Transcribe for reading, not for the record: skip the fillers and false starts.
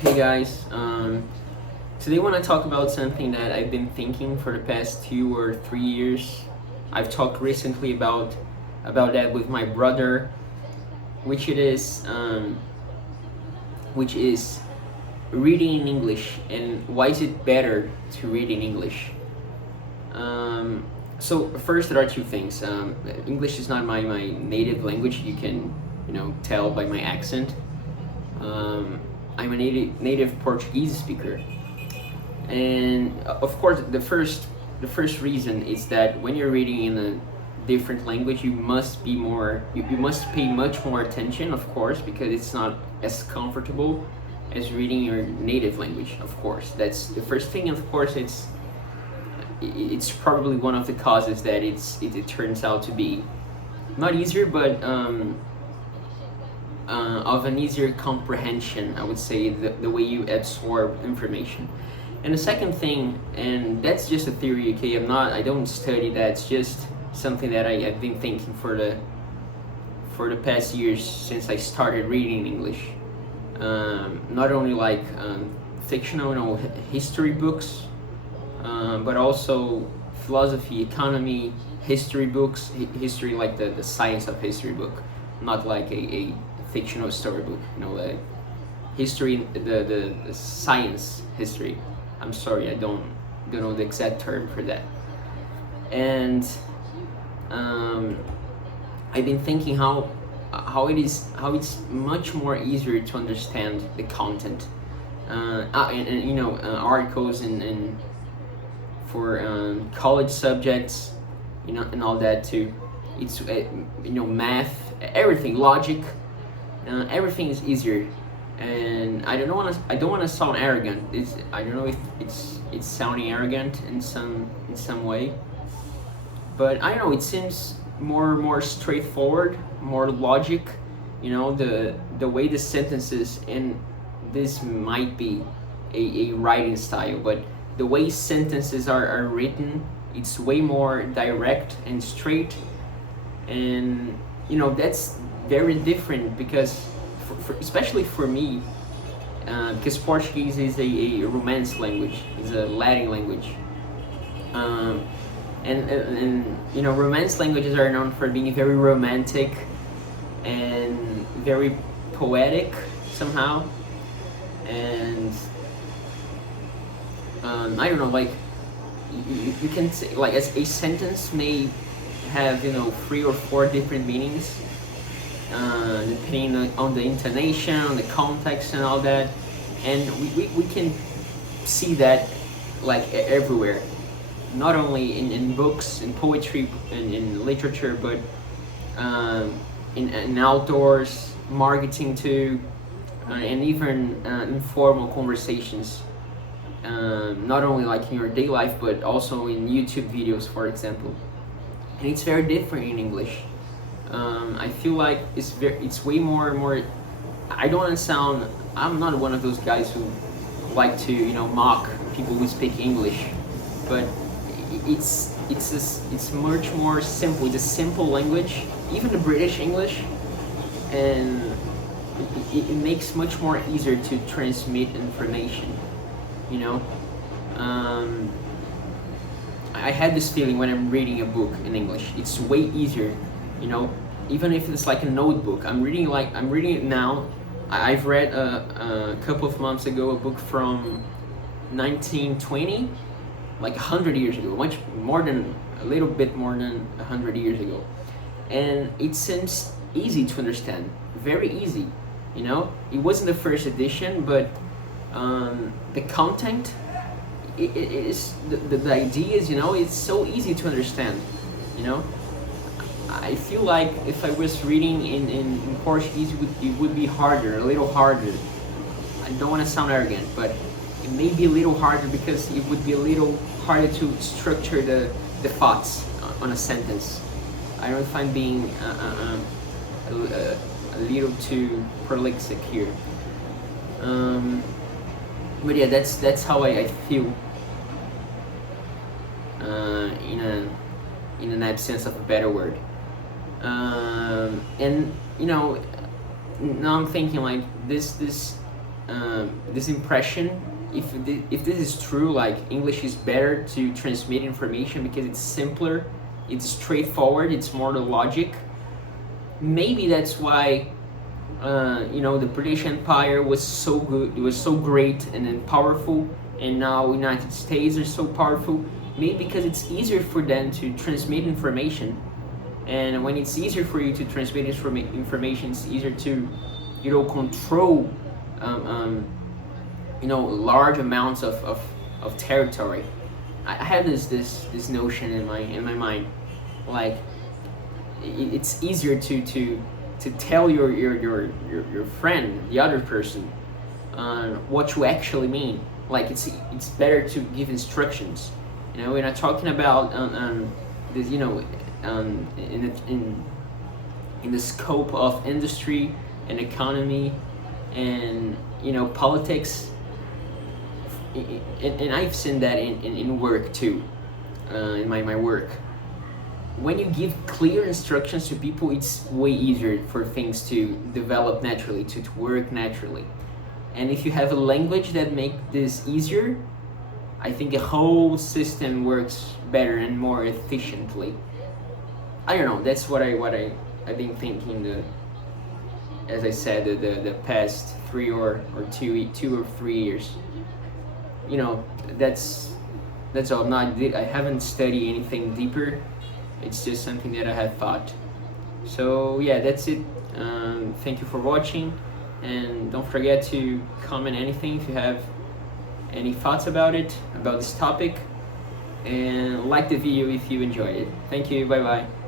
Hey guys, today I want to talk about something that I've been thinking for the past 2 or 3 years. I've talked recently about that with my brother, which it is, which is reading in English and why is it better to read in English? So first, there are two things. English is not my native language. You can tell by my accent. I'm a native Portuguese speaker, and of course, the first reason is that when you're reading in a different language, you must be more you must pay much more attention, of course, because it's not as comfortable as reading your native language. Of course, that's the first thing. And of course, it's probably one of the causes that it turns out to be not easier, but of an easier comprehension, I would say, the way you absorb information. And the second thing, and that's just a theory, okay? I don't study that. It's just something that I've been thinking for the past years since I started reading English. Not only like fictional, history books, but also philosophy, economy, history books. History, like the science of history book, not like a fictional storybook. Like history, the science history. I'm sorry, I don't know the exact term for that. And I've been thinking how it's much more easier to understand the content, articles and for college subjects, and all that too. It's math, everything, logic, everything is easier. And I don't want to sound arrogant. I don't know if it's sounding arrogant in some way, but I don't know. It seems more straightforward, more logic. The way the sentences, and this might be a writing style, but the way sentences are written, it's way more direct and straight, and that's very different because especially for me, because Portuguese is a Romance language, it's a Latin language, and Romance languages are known for being very romantic and very poetic somehow, and I don't know, like you can say, like, as a sentence may have 3 or 4 different meanings, depending on the intonation, on the context, and all that. And we can see that like everywhere, not only in books, in poetry, and in literature, but in outdoors, marketing too, and even informal conversations. Not only like in your day life, but also in YouTube videos, for example. And it's very different in English. I feel like it's way more. I don't want to sound. I'm not one of those guys who like to mock people who speak English, but it's much more simple. It's a simple language, even the British English, and it makes much more easier to transmit information. I had this feeling when I'm reading a book in English. It's way easier, even if it's like a notebook. I'm reading it now. I've read a couple of months ago a book from 1920, like 100 years ago, a little bit more than 100 years ago, and it seems easy to understand, very easy. It wasn't the first edition, but the content, it is the ideas. It's so easy to understand. I feel like if I was reading in Portuguese, it would be harder, a little harder. I don't want to sound arrogant, but it may be a little harder because it would be a little harder to structure the thoughts on a sentence. I don't know if I'm being a little too prolixic here. But yeah, that's how I feel. In an absence of a better word. And now I'm thinking like this this impression, if this is true, like English is better to transmit information because it's simpler, it's straightforward, it's more the logic. Maybe that's why the British Empire was so good, it was so great and then powerful, and now United States are so powerful. Maybe because it's easier for them to transmit information, and when it's easier for you to transmit information, it's easier to control large amounts of territory. I have this notion in my mind, like it's easier to tell your friend, the other person, what you actually mean. Like it's better to give instructions. We're not talking about this, in the scope of industry and economy and politics. And I've seen that in work too, in my work. When you give clear instructions to people, it's way easier for things to develop naturally, to work naturally. And if you have a language that makes this easier, I think the whole system works better and more efficiently. I don't know, that's what I've been thinking, as I said, the past 3 or 2 or 3 years. That's all. I haven't studied anything deeper. It's just something that I have thought. So yeah, that's it. Thank you for watching, and don't forget to comment anything if you have any thoughts about this topic, and like the video if you enjoyed it. Thank you. Bye bye.